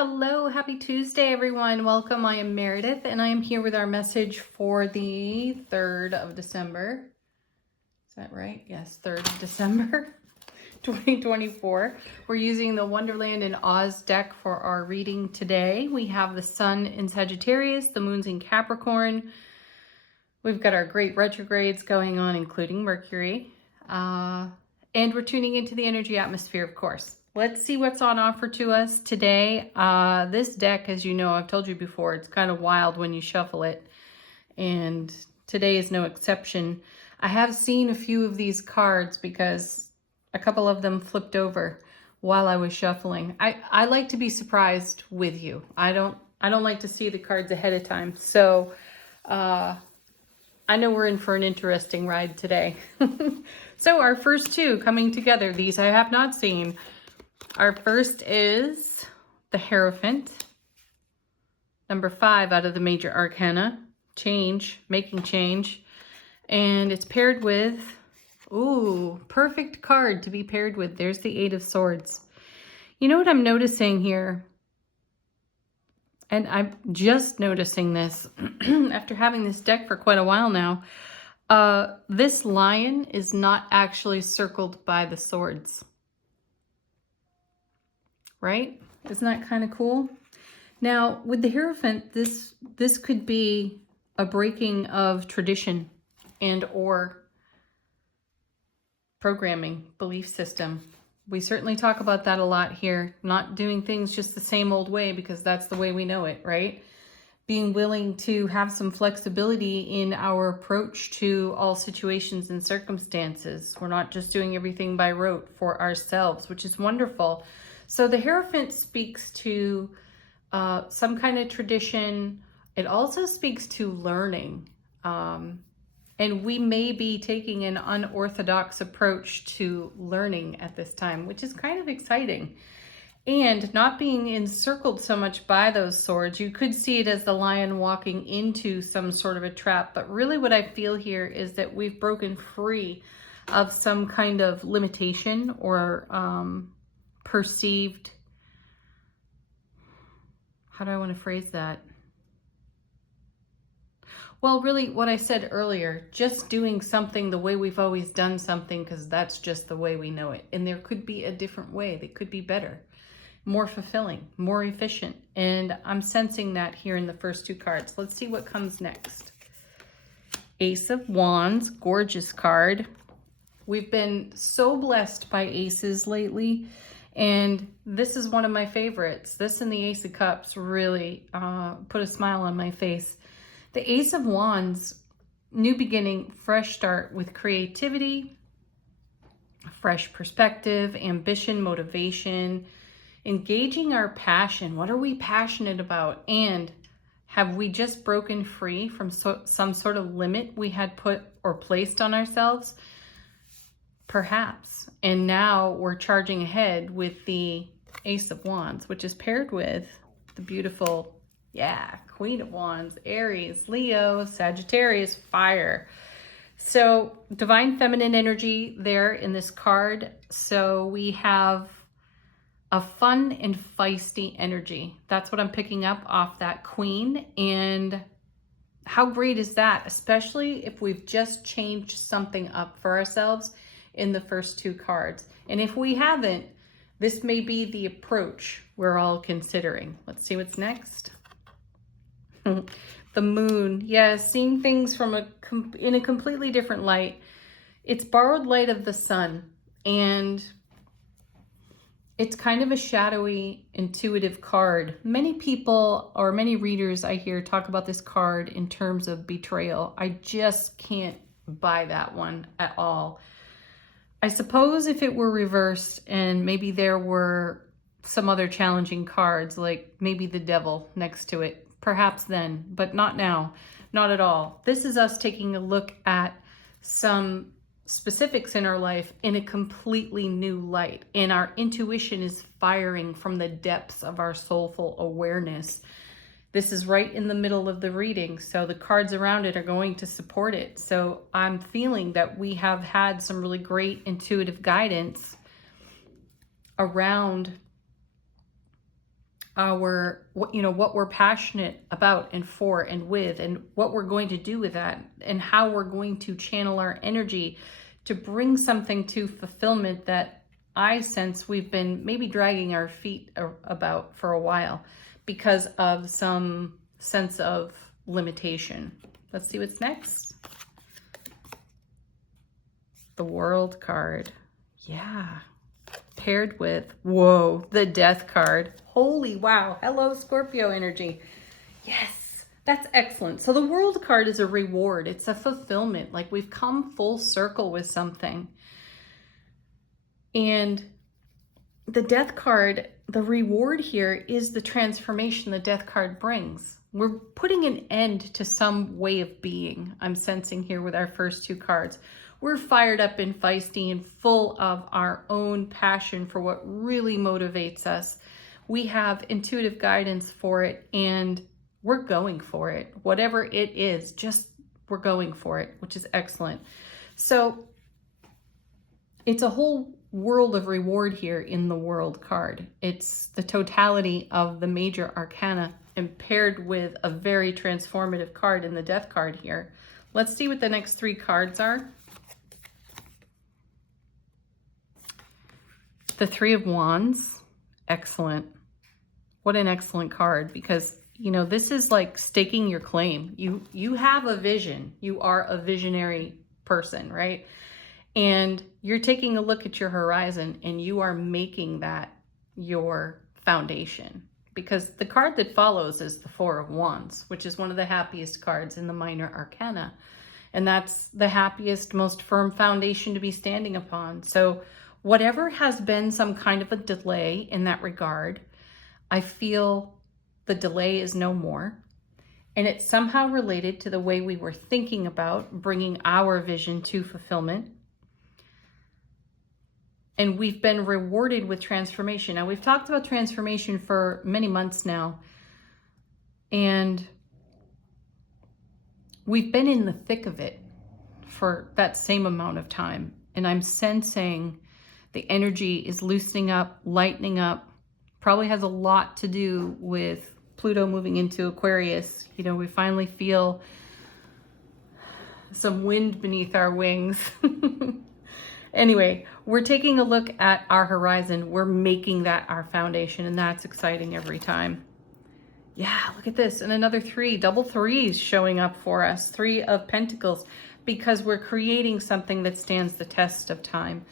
Hello, happy Tuesday, everyone. Welcome. I am Meredith, and I am here with our message for the 3rd of December. Is that right? Yes, 3rd of December, 2024. We're using the Wonderland and Oz deck for our reading today. We have the Sun in Sagittarius, the Moon's in Capricorn. We've got our great retrogrades going on, including Mercury. And we're tuning into the energy atmosphere, of course. Let's see what's on offer to us today. This deck, as you know, I've told you before, it's kind of wild when you shuffle it. And today is no exception. I have seen a few of these cards because a couple of them flipped over while I was shuffling. I like to be surprised with you. I don't like to see the cards ahead of time. So I know we're in for an interesting ride today. So our first two coming together, these I have not seen. Our first is the Hierophant, number 5 out of the major arcana, change, making change. And it's paired with, ooh, perfect card to be paired with. There's the 8 of Swords. You know what I'm noticing here? And I'm just noticing this after having this deck for quite a while now. This lion is not actually circled by the swords. Right? Isn't that kind of cool? Now, with the Hierophant, this could be a breaking of tradition and or programming, belief system. We certainly talk about that a lot here, not doing things just the same old way because that's the way we know it, right? Being willing to have some flexibility in our approach to all situations and circumstances. We're not just doing everything by rote for ourselves, which is wonderful. So the Hierophant speaks to some kind of tradition. It also speaks to learning. And we may be taking an unorthodox approach to learning at this time, which is kind of exciting. And not being encircled so much by those swords, you could see it as the lion walking into some sort of a trap. But really what I feel here is that we've broken free of some kind of limitation or perceived, how do I want to phrase that? Well, really what I said earlier, just doing something the way we've always done something because that's just the way we know it. And there could be a different way that could be better, more fulfilling, more efficient. And I'm sensing that here in the first two cards. Let's see what comes next. Ace of Wands, gorgeous card. We've been so blessed by aces lately. And this is one of my favorites. This and the Ace of Cups really put a smile on my face. The Ace of Wands, new beginning, fresh start with creativity, fresh perspective, ambition, motivation, engaging our passion. What are we passionate about? And have we just broken free from some sort of limit we had put or placed on ourselves? Perhaps. And now we're charging ahead with the Ace of Wands, which is paired with the beautiful, Queen of Wands, Aries, Leo, Sagittarius, fire. So divine feminine energy there in this card. So we have a fun and feisty energy. That's what I'm picking up off that Queen. And how great is that? Especially if we've just changed something up for ourselves in the first two cards. And if we haven't, this may be the approach we're all considering. Let's see what's next. The Moon. Yes, seeing things from in a completely different light. It's borrowed light of the sun, and it's kind of a shadowy, intuitive card. Many people or many readers I hear talk about this card in terms of betrayal. I just can't buy that one at all. I suppose if it were reversed and maybe there were some other challenging cards, like maybe the Devil next to it, perhaps then, but not now, not at all. This is us taking a look at some specifics in our life in a completely new light. And our intuition is firing from the depths of our soulful awareness. This is right in the middle of the reading, so the cards around it are going to support it. So I'm feeling that we have had some really great intuitive guidance around what we're passionate about and for and with, and what we're going to do with that, and how we're going to channel our energy to bring something to fulfillment that I sense we've been maybe dragging our feet about for a while because of some sense of limitation. Let's see what's next. The World card. Yeah. Paired with, whoa, the Death card. Holy wow. Hello, Scorpio energy. Yes, that's excellent. So the World card is a reward. It's a fulfillment. Like we've come full circle with something. And the Death card, the reward here is the transformation the Death card brings. We're putting an end to some way of being, I'm sensing here with our first two cards. We're fired up and feisty and full of our own passion for what really motivates us. We have intuitive guidance for it, and we're going for it. Whatever it is, just we're going for it, which is excellent. So it's a whole world of reward here in the World card. It's the totality of the major arcana and paired with a very transformative card in the Death card here. Let's see what the next three cards are. The Three of Wands. Excellent. What an excellent card, because this is like staking your claim. You have a vision. You are a visionary person, right? And you're taking a look at your horizon and you are making that your foundation. Because the card that follows is the Four of Wands, which is one of the happiest cards in the minor arcana. And that's the happiest, most firm foundation to be standing upon. So whatever has been some kind of a delay in that regard, I feel the delay is no more. And it's somehow related to the way we were thinking about bringing our vision to fulfillment. And we've been rewarded with transformation. Now, we've talked about transformation for many months now. And we've been in the thick of it for that same amount of time. And I'm sensing the energy is loosening up, lightening up. Probably has a lot to do with Pluto moving into Aquarius. We finally feel some wind beneath our wings. Anyway, we're taking a look at our horizon. We're making that our foundation, and that's exciting every time. Yeah, look at this. And another three, double threes showing up for us. Three of Pentacles, because we're creating something that stands the test of time.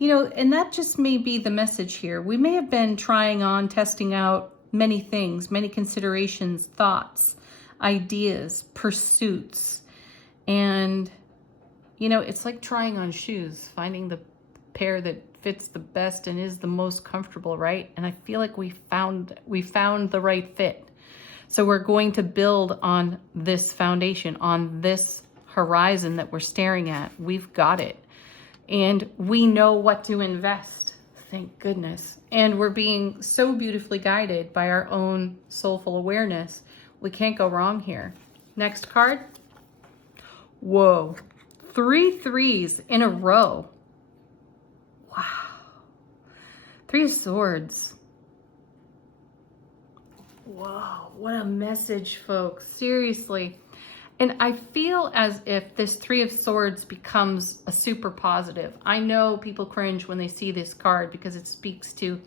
And that just may be the message here. We may have been trying on, testing out many things, many considerations, thoughts, ideas, pursuits. And, it's like trying on shoes, finding the pair that fits the best and is the most comfortable, right? And I feel like we found the right fit. So we're going to build on this foundation, on this horizon that we're staring at. We've got it. And we know what to invest, thank goodness. And we're being so beautifully guided by our own soulful awareness. We can't go wrong here. Next card. Whoa, 3 threes in a row. Wow. 3 of Swords. Whoa, what a message, folks. Seriously. And I feel as if this 3 of Swords becomes a super positive. I know people cringe when they see this card because it speaks to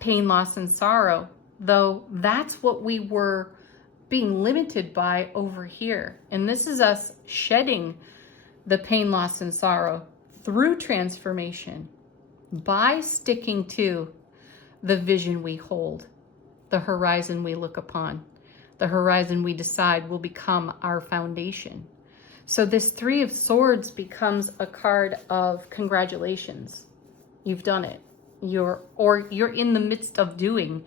pain, loss, and sorrow, though that's what we were being limited by over here. And this is us shedding the pain, loss, and sorrow through transformation by sticking to the vision we hold, the horizon we look upon. The horizon we decide will become our foundation. So this 3 of Swords becomes a card of congratulations. You've done it. You're in the midst of doing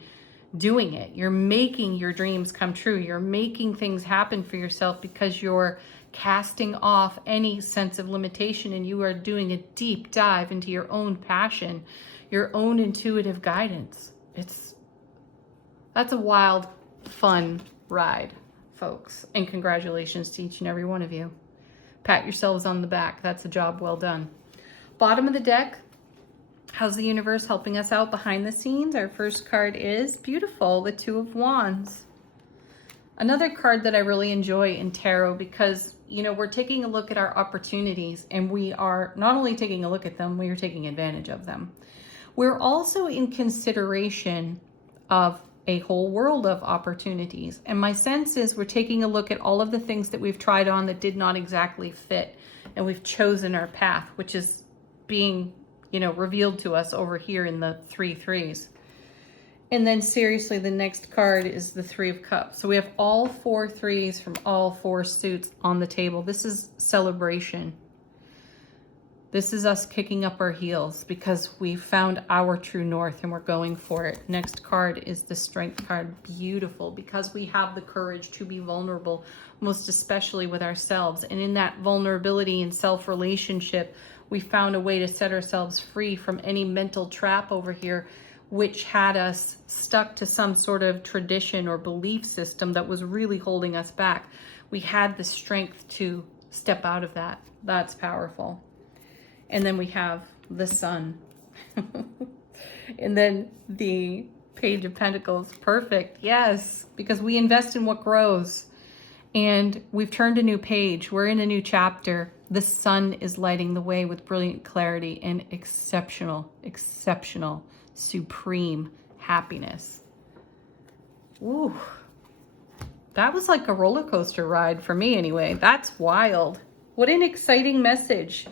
it. You're making your dreams come true. You're making things happen for yourself because you're casting off any sense of limitation, and you are doing a deep dive into your own passion, your own intuitive guidance. That's a wild, fun ride, folks, and congratulations to each and every one of you. Pat yourselves on the back. That's a job well done. Bottom of the deck, How's the universe helping us out behind the scenes? Our first card is beautiful, the Two of Wands. Another card that I really enjoy in tarot because, you know, we're taking a look at our opportunities, and we are not only taking a look at them, we are taking advantage of them. We're also in consideration of a whole world of opportunities. And my sense is we're taking a look at all of the things that we've tried on that did not exactly fit. And we've chosen our path, which is being, you know, revealed to us over here in the 3 threes. And then seriously, the next card is the 3 of Cups. So we have all 4 threes from all 4 suits on the table. This is celebration. This is us kicking up our heels because we found our true north and we're going for it. Next card is the Strength card. Beautiful, because we have the courage to be vulnerable, most especially with ourselves. And in that vulnerability and self-relationship, we found a way to set ourselves free from any mental trap over here, which had us stuck to some sort of tradition or belief system that was really holding us back. We had the strength to step out of that. That's powerful. And then we have the Sun. And then the Page of Pentacles. Perfect. Yes, because we invest in what grows. And we've turned a new page. We're in a new chapter. The sun is lighting the way with brilliant clarity and exceptional, supreme happiness. Ooh, that was like a roller coaster ride for me anyway. That's wild. What an exciting message.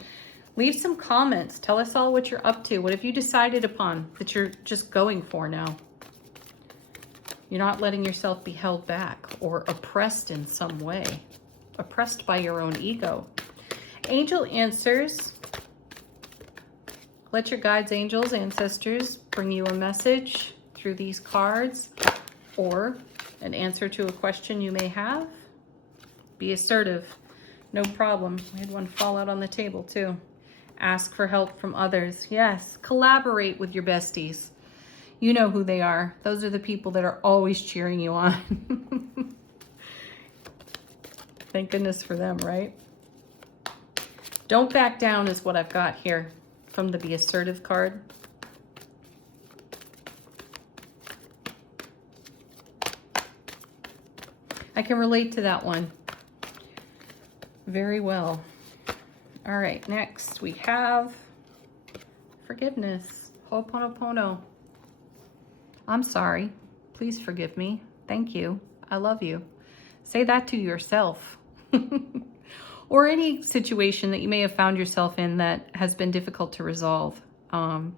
Leave some comments. Tell us all what you're up to. What have you decided upon that you're just going for now? You're not letting yourself be held back or oppressed in some way. Oppressed by your own ego. Angel answers. Let your guides, angels, ancestors bring you a message through these cards or an answer to a question you may have. Be assertive. No problem. I had one fall out on the table too. Ask for help from others. Yes. Collaborate with your besties. You know who they are. Those are the people that are always cheering you on. Thank goodness for them, right? Don't back down is what I've got here from the Be Assertive card. I can relate to that one very well. All right, next we have forgiveness. Ho'oponopono. I'm sorry. Please forgive me. Thank you. I love you. Say that to yourself. Or any situation that you may have found yourself in that has been difficult to resolve. The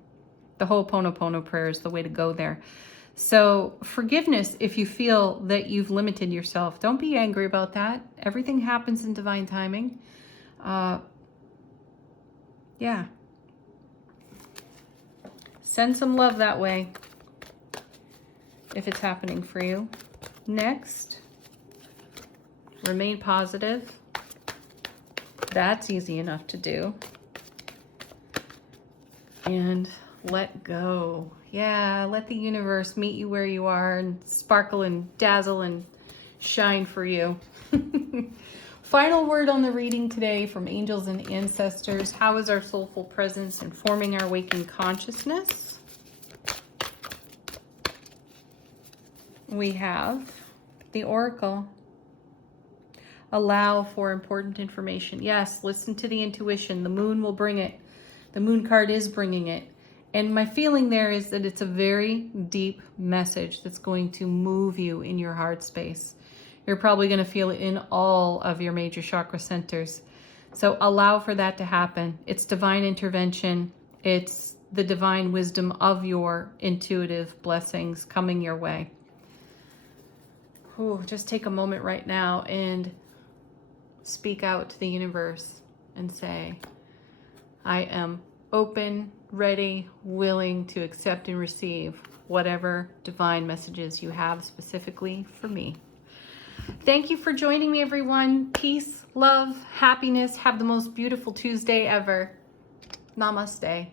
Ho'oponopono prayer is the way to go there. So forgiveness, if you feel that you've limited yourself, don't be angry about that. Everything happens in divine timing. Yeah. Send some love that way if it's happening for you. Next, remain positive. That's easy enough to do. And let go. Yeah, let the universe meet you where you are and sparkle and dazzle and shine for you. Final word on the reading today from angels and ancestors. How is our soulful presence informing our waking consciousness? We have the Oracle. Allow for important information. Yes, listen to the intuition. The moon will bring it. The moon card is bringing it. And my feeling there is that it's a very deep message that's going to move you in your heart space. You're probably going to feel it in all of your major chakra centers. So allow for that to happen. It's divine intervention. It's the divine wisdom of your intuitive blessings coming your way. Ooh, just take a moment right now and speak out to the universe and say, I am open, ready, willing to accept and receive whatever divine messages you have specifically for me. Thank you for joining me, everyone. Peace, love, happiness. Have the most beautiful Tuesday ever. Namaste.